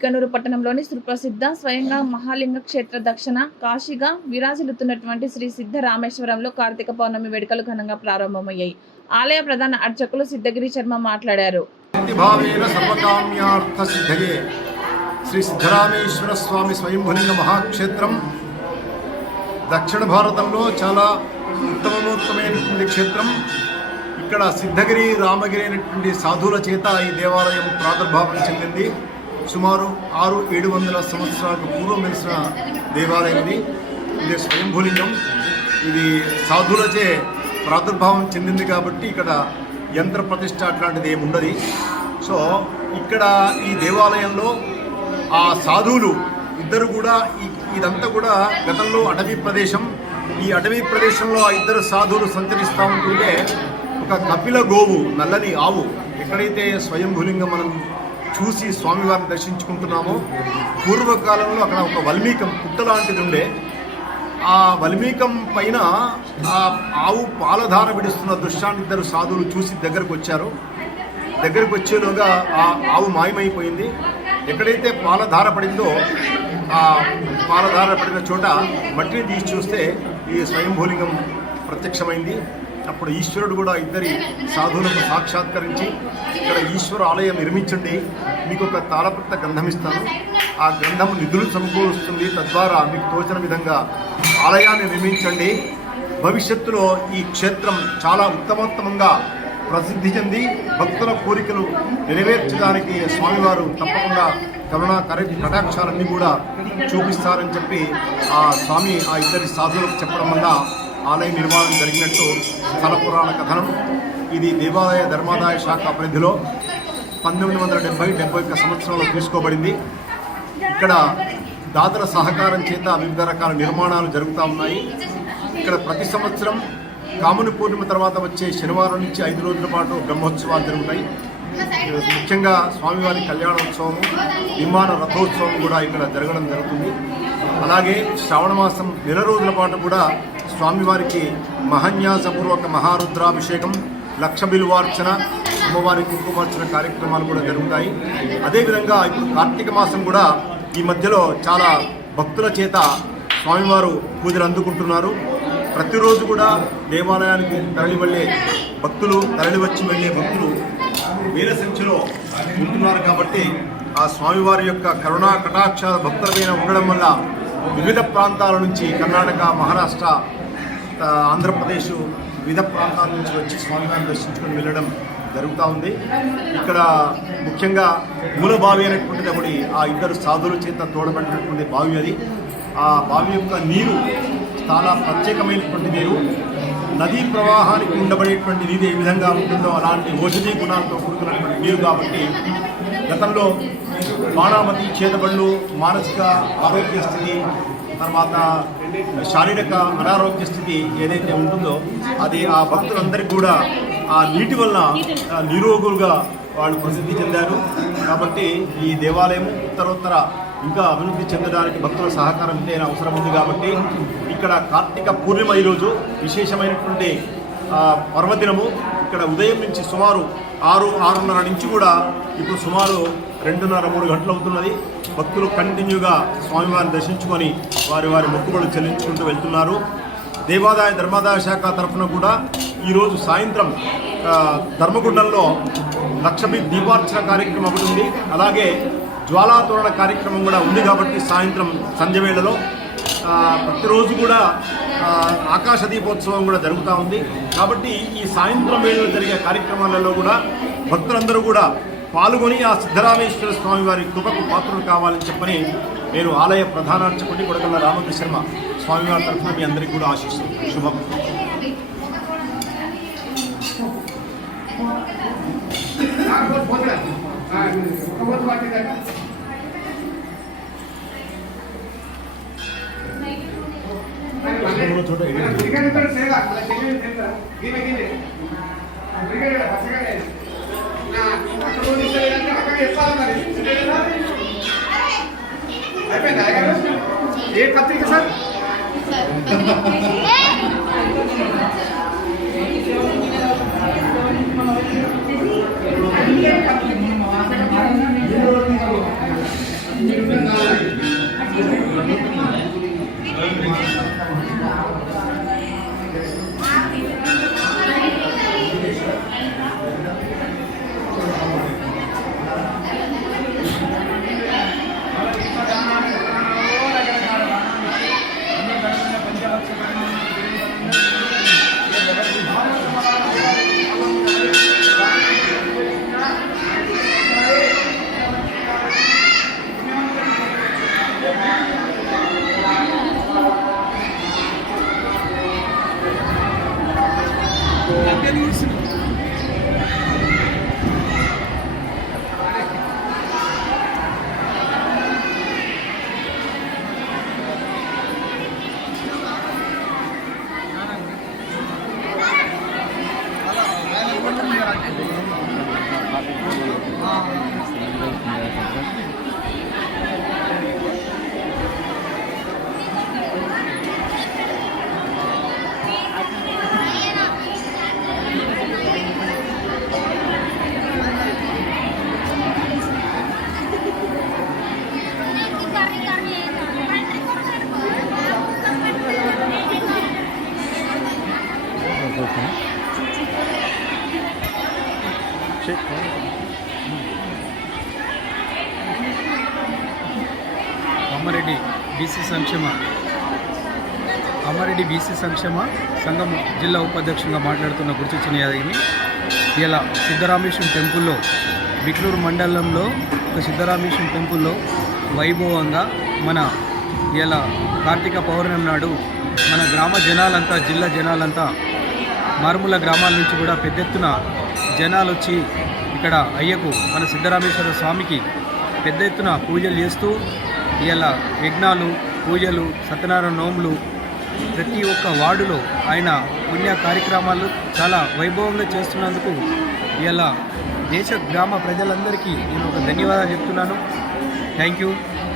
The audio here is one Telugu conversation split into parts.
బిక్కనూరు పట్టణంలోని సుప్రసిద్ధ స్వయంగా మహాలింగ క్షేత్ర దక్షిణ కాశీగా విరాజిల్లుతున్నటువంటి శ్రీ సిద్ధ రామేశ్వరంలో కార్తీక పౌర్ణమి వేడుకలు ఘనంగా ప్రారంభమయ్యాయి. ఆలయ ప్రధాన అర్చకులు సిద్ధగిరి శర్మ మాట్లాడారు. శ్రీ సిద్ధరామేశ్వర స్వామి స్వయంభులింగ మహాక్షేత్రం దక్షిణ భారతంలో చాలా ఉత్తమోత్తమైనటువంటి క్షేత్రం. ఇక్కడ సిద్ధగిరి రామగిరి అనేటువంటి సాధువుల చేత ఈ దేవాలయం ప్రాదుర్భావం చెందింది. సుమారు 600-700 సంవత్సరాలకు పూర్వం వెలిసిన దేవాలయం ఇది స్వయంభూలింగం. ఇది సాధువులచే ప్రాదుర్భావం చెందింది కాబట్టి ఇక్కడ యంత్ర ప్రతిష్ఠ అట్లాంటిది ఏమి ఉండదు. సో ఇక్కడ ఈ దేవాలయంలో ఆ సాధువులు ఇద్దరు కూడా ఇదంతా కూడా గతంలో అటవీ ప్రదేశం. ఈ అటవీ ప్రదేశంలో ఆ ఇద్దరు సాధువులు సంచరిస్తూ ఉంటుంటే ఒక కపిల గోవు నల్లని ఆవు ఎక్కడైతే స్వయంభూలింగం మనం చూసి స్వామివారిని దర్శించుకుంటున్నామో పూర్వకాలంలో అక్కడ ఒక వల్మీకం పుట్ట లాంటిది ఉండే. ఆ వల్మీకం పైన ఆ ఆవు పాలధార విడుస్తున్న దృశ్యాన్ని ఇద్దరు సాధువులు చూసి దగ్గరకు వచ్చారు. దగ్గరకు వచ్చేలోగా ఆ ఆవు మాయమైపోయింది. ఎక్కడైతే పాలధార పడిందో ఆ పాలధార పడిన చోట మట్టిని తీసి చూస్తే ఈ స్వయంభూలింగం ప్రత్యక్షమైంది. అప్పుడు ఈశ్వరుడు కూడా ఇద్దరి సాధువులకు సాక్షాత్కరించి ఇక్కడ ఈశ్వర ఆలయం నిర్మించండి, మీకు ఒక తాళపత్ర గ్రంథం ఇస్తాను, ఆ గ్రంథం నిధులు సమకూరుస్తుంది, తద్వారా మీకు తోచిన విధంగా ఆలయాన్ని నిర్మించండి, భవిష్యత్తులో ఈ క్షేత్రం చాలా ఉత్తమోత్తమంగా ప్రసిద్ధి చెంది భక్తుల కోరికలు నెరవేర్చడానికి స్వామివారు తప్పకుండా కరుణా కటాక్షాలన్నీ కూడా చూపిస్తారని చెప్పి ఆ స్వామి ఆ ఇద్దరి సాధువులకు చెప్పడం వల్ల ఆలయ నిర్మాణం జరిగినట్టు స్థల పురాణ కథనం. ఇది దేవాలయ ధర్మాదాయ శాఖ పరిధిలో 1970-71 సంవత్సరంలో తీసుకోబడింది. ఇక్కడ దాతల సహకారం చేత వివిధ రకాల నిర్మాణాలు జరుగుతూ ఉన్నాయి. ఇక్కడ ప్రతి సంవత్సరం కాముని పూర్ణిమ తర్వాత వచ్చే శనివారం నుంచి 5 రోజుల పాటు బ్రహ్మోత్సవాలు జరుగుతాయి. ముఖ్యంగా స్వామివారి కళ్యాణోత్సవం, విమాన రథోత్సవం కూడా ఇక్కడ జరగడం జరుగుతుంది. అలాగే శ్రావణ మాసం 1 రోజుల పాటు కూడా స్వామివారికి మహాన్యాసపూర్వక మహారుద్రాభిషేకం, లక్ష బిల్వార్చన, అమ్మవారి కుంకుమార్చన కార్యక్రమాలు కూడా జరుగుతాయి. అదేవిధంగా ఇప్పుడు కార్తీక మాసం కూడా ఈ మధ్యలో చాలా భక్తుల చేత స్వామివారు పూజలు అందుకుంటున్నారు. ప్రతిరోజు కూడా దేవాలయానికి తరలివచ్చి వెళ్ళే భక్తులు వేల సంఖ్యలో ఉంటున్నారు. కాబట్టి ఆ స్వామివారి యొక్క కరుణా కటాక్షాల భక్తుల మీద ఉండడం వల్ల వివిధ ప్రాంతాల నుంచి కర్ణాటక, మహారాష్ట్ర, ఆంధ్రప్రదేశ్ వివిధ ప్రాంతాల నుంచి వచ్చి స్వామివారిని దర్శించుకొని వెళ్ళడం జరుగుతూ ఉంది. ఇక్కడ ముఖ్యంగా మూల బావి అనేటువంటిది ఒకటి ఆ ఇద్దరు సాధువుల చేత తోడబడినటువంటి బావి. అది ఆ బావి యొక్క నీరు చాలా ప్రత్యేకమైనటువంటి నీరు. నదీ ప్రవాహానికి ఉండబడేటువంటి నీరు ఏ విధంగా ఉంటుందో అలాంటి ఔషధీ గుణాలతో కూడుకున్నటువంటి నీరు. కాబట్టి గతంలో బాణామతి, చేతబళ్ళు, మానసిక ఆరోగ్య స్థితి, తర్వాత శారీరక అనారోగ్య స్థితి ఏదైతే ఉంటుందో అది ఆ భక్తులందరికీ కూడా ఆ నీటి వల్ల నిరోగులుగా వాళ్ళు ప్రసిద్ధి చెందారు. కాబట్టి ఈ దేవాలయం ఉత్తరోత్తర ఇంకా అభివృద్ధి చెందడానికి భక్తుల సహకారం ఎంతైనా అవసరం ఉంది. కాబట్టి ఇక్కడ కార్తీక పూర్ణిమ ఈరోజు విశేషమైనటువంటి పర్వదినము. ఇక్కడ ఉదయం నుంచి సుమారు 6-6:30 నుంచి కూడా ఇప్పుడు సుమారు 2:30-3 గంటలు అవుతున్నది. భక్తులు కంటిన్యూగా స్వామివారిని దర్శించుకొని వారి మొక్కుబడులు చెల్లించుకుంటూ వెళ్తున్నారు. దేవాదాయ ధర్మాదాయ శాఖ తరఫున కూడా ఈరోజు సాయంత్రం ధర్మగుండంలో లక్ష దీపార్చన కార్యక్రమం ఒకటి ఉంది. అలాగే జ్వాలాతోరణ కార్యక్రమం కూడా ఉంది. కాబట్టి సాయంత్రం సంధ్య వేళలో ప్రతిరోజు కూడా ఆకాశ దీపోత్సవం కూడా జరుగుతూ ఉంది. కాబట్టి ఈ సాయంత్రం వేళలో జరిగే కార్యక్రమాలలో కూడా భక్తులందరూ కూడా పాల్గొని ఆ సిద్ధరామేశ్వర స్వామి వారి కృపకు పాత్రలు కావాలని చెప్పని నేను ఆలయ ప్రధాన అర్చకుడి కొడగళ్ళ రామకృష్ణ శర్మ స్వామివారి తరఫున మీ అందరికీ కూడా ఆశిస్తున్నాను. శుభం. ఏ పత్రిక సార్ అమ్మారెడ్డి బీసీ సంక్షేమ సంఘం జిల్లా ఉపాధ్యక్షునిగా మాట్లాడుతున్న గుర్చిచ్చిన యాదగిరిని ఇలా సిద్ధరామేశ్వరం టెంపుల్లో బిక్లూరు మండలంలో ఒక సిద్ధరామేశ్వరం టెంపుల్లో వైభవంగా మన ఇలా కార్తీక పౌర్ణమి నాడు మన గ్రామ జనాలంతా జిల్లా జనాలంతా మారుమూల గ్రామాల నుంచి కూడా పెద్ద ఎత్తున జనాలు వచ్చి ఇక్కడ అయ్యకు మన సిద్ధరామేశ్వర స్వామికి పెద్ద ఎత్తున పూజలు చేస్తూ ఇలా యజ్ఞాలు పూజలు సత్యనారాయణ నోములు ప్రతి ఒక్క వార్డులో ఆయన పుణ్య కార్యక్రమాలు చాలా వైభవంగా చేస్తున్నందుకు ఇలా దేశ గ్రామ ప్రజలందరికీ నేను ఒక ధన్యవాదాలు చెప్తున్నాను. థ్యాంక్ యూ,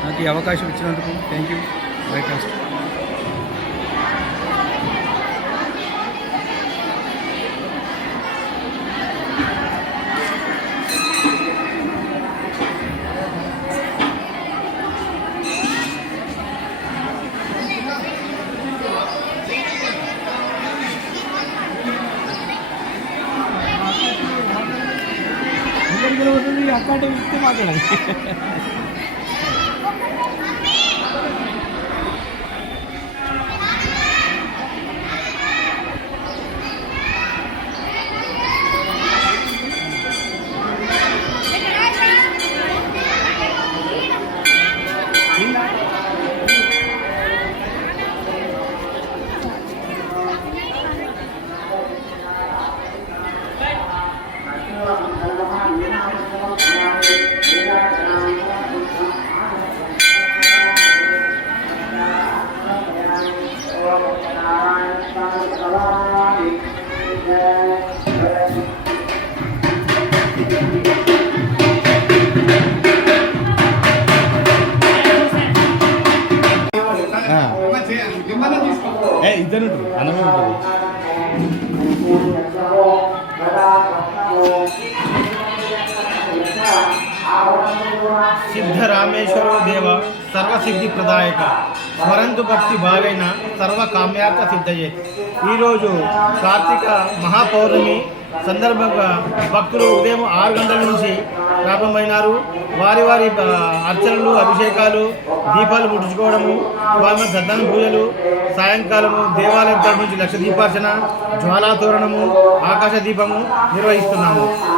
నాకు ఈ అవకాశం ఇచ్చినందుకు థ్యాంక్ యూ. వైకాస్ట్ అక్కడ ఇస్తే మాట్లాడాలి. ఇద్దరు అన్నమే ఉంటుంది. సిద్ధరామేశ్వరో దేవ సర్వసిద్ధి ప్రదాయక స్మరంతు భక్తి భావేన సర్వకామ్యార్థ సిద్ధయే. ఈరోజు కార్తీక మహాపౌర్ణమి సందర్భంగా భక్తులు ఉదయం 6 గంటల నుంచి ప్రారంభమైనారు. వారి వారి అర్చనలు, అభిషేకాలు, దీపాలు ముట్టించుకోవడము, స్వామి సద్దాన పూజలు, సాయంకాలము దేవాలయం తరపు నుంచి లక్ష దీపార్చన, జ్వాలాతోరణము, ఆకాశ దీపము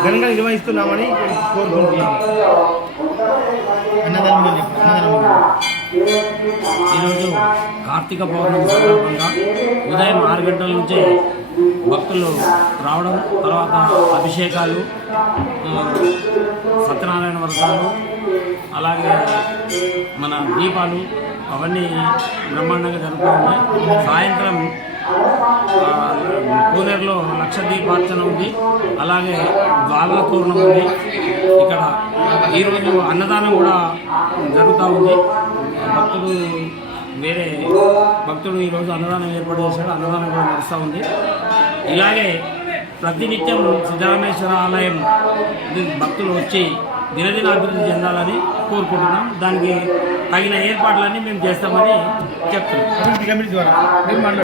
ఘనంగా నిర్వహిస్తున్నామని కోరుకుంటున్నాము. ఈరోజు కార్తీక పౌర్ణమి సందర్భంగా ఉదయం 6 గంటల నుంచే భక్తులు రావడం, తర్వాత అభిషేకాలు, సత్యనారాయణ వ్రతాలు, అలాగే మన దీపాలు అవన్నీ బ్రహ్మాండంగా జరుగుతూ ఉన్నాయి. సాయంత్రం కోనేరులో లక్ష దీపార్చన ఉంది, అలాగే జ్వాలల తోరణం ఉంది. ఇక్కడ ఈరోజు అన్నదానం కూడా జరుగుతూ ఉంది. భక్తుడు ఈరోజు అన్నదానం ఏర్పాటు చేశాడు, అన్నదానం కూడా నడుస్తూ ఉంది. ఇలాగే ప్రతినిత్యం సిద్ధరామేశ్వర ఆలయం భక్తులు వచ్చి దినదిన అభివృద్ధి చెందాలని కోరుకుంటున్నాం. దానికి తగిన ఏర్పాట్లన్నీ మేము చేస్తామని చెప్తున్నాం.